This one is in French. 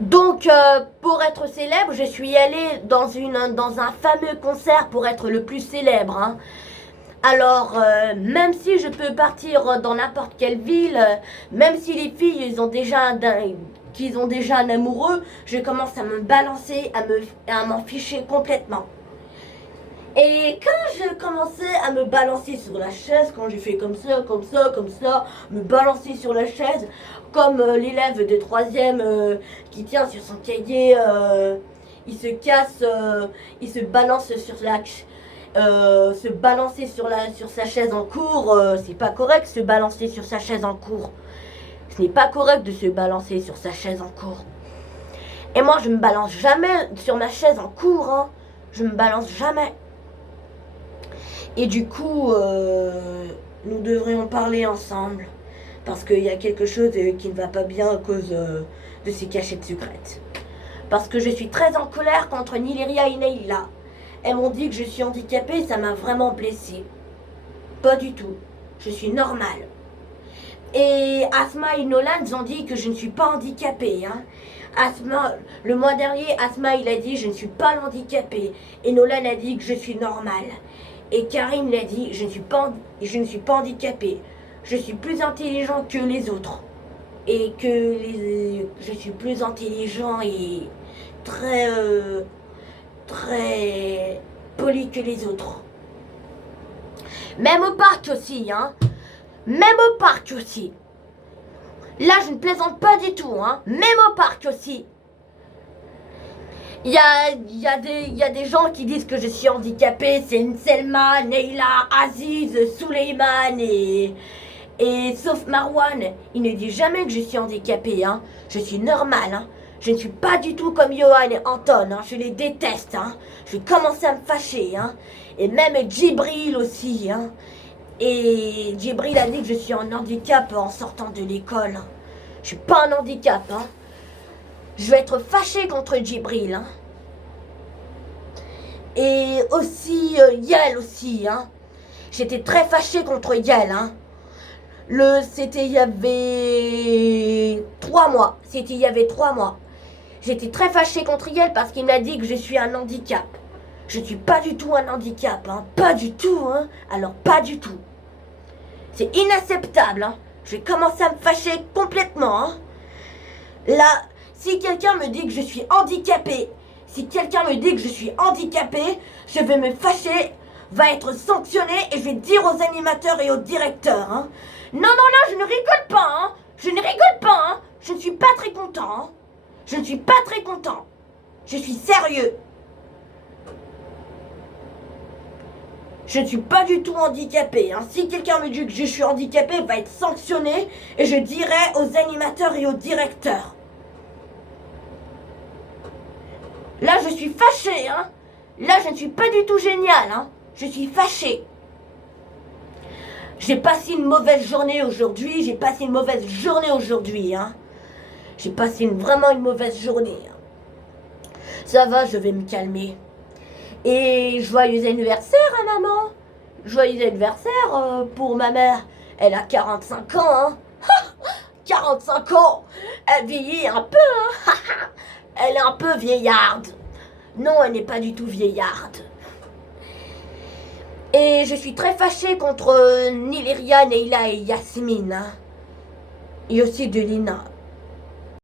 Donc, pour être célèbre, je suis allée dans un fameux concert pour être le plus célèbre, hein. Alors, même si je peux partir dans n'importe quelle ville, même si les filles qu'ils ont déjà un amoureux, je commence à me balancer, à m'en ficher complètement. Et quand je commençais à me balancer sur la chaise, quand j'ai fait comme ça, comme ça, comme ça, me balancer sur la chaise, comme l'élève de troisième qui tient sur son cahier, il se casse, il se balance sur se balancer sur sa chaise en cours, c'est pas correct se balancer sur sa chaise en cours. Ce n'est pas correct de se balancer sur sa chaise en cours. Et moi je me balance jamais sur ma chaise en cours, hein. Je me balance jamais. Et du coup, nous devrions parler ensemble. Parce qu'il y a quelque chose qui ne va pas bien à cause de ces cachettes secrètes. Parce que je suis très en colère contre Nileria et Neila. Elles m'ont dit que je suis handicapée, ça m'a vraiment blessée. Pas du tout. Je suis normale. Et Asma et Nolan ont dit que je ne suis pas handicapée, hein. Asma, le mois dernier, Asma il a dit je ne suis pas handicapée. Et Nolan a dit que je suis normale. Et Karim l'a dit je ne suis pas handicapée. Je suis plus intelligent que les autres. Et je suis plus intelligent et très poli que les autres. Même au parc aussi, hein. Même au parc aussi. Là, je ne plaisante pas du tout, hein. Même au parc aussi. Il y a des gens qui disent que je suis handicapée. C'est Selma, Neila, Aziz, Suleiman et sauf Marwan. Il ne dit jamais que je suis handicapée, hein. Je suis normale, hein. Je ne suis pas du tout comme Johan et Anton, hein. Je les déteste, hein. Je vais commencer à me fâcher, hein. Et même Djibril aussi, hein. Et Djibril a dit que je suis un handicap en sortant de l'école. Je suis pas un handicap, hein. Je vais être fâchée contre Djibril, hein. Et aussi Yael aussi, hein. J'étais très fâchée contre Yael, hein. C'était il y avait 3 mois. C'était il y avait 3 mois. J'étais très fâchée contre Yael parce qu'il m'a dit que je suis un handicap. Je ne suis pas du tout un handicap, hein. Pas du tout, hein. Alors pas du tout. C'est inacceptable, hein. Je vais commencer à me fâcher complètement, hein. Là, si quelqu'un me dit que je suis handicapée, je vais me fâcher, va être sanctionné et je vais dire aux animateurs et aux directeurs, hein. Non, je ne rigole pas, hein. Je ne rigole pas, hein. Je ne suis pas très content, hein. Je ne suis pas très content. Je suis sérieux. Je ne suis pas du tout handicapée, hein. Si quelqu'un me dit que je suis handicapée, va être sanctionné et je dirai aux animateurs et aux directeurs. Là, je suis fâchée, hein. Là, je ne suis pas du tout géniale, hein. Je suis fâchée. J'ai passé une mauvaise journée aujourd'hui, hein. J'ai passé vraiment une mauvaise journée, hein. Ça va, je vais me calmer. Et joyeux anniversaire à maman. Joyeux anniversaire pour ma mère. Elle a 45 ans, hein. 45 ans. Elle vieillit un peu, hein. Elle est un peu vieillarde. Non, elle n'est pas du tout vieillarde. Et je suis très fâchée contre Nileria, Neila et Yasmine, hein. Et aussi de Lina.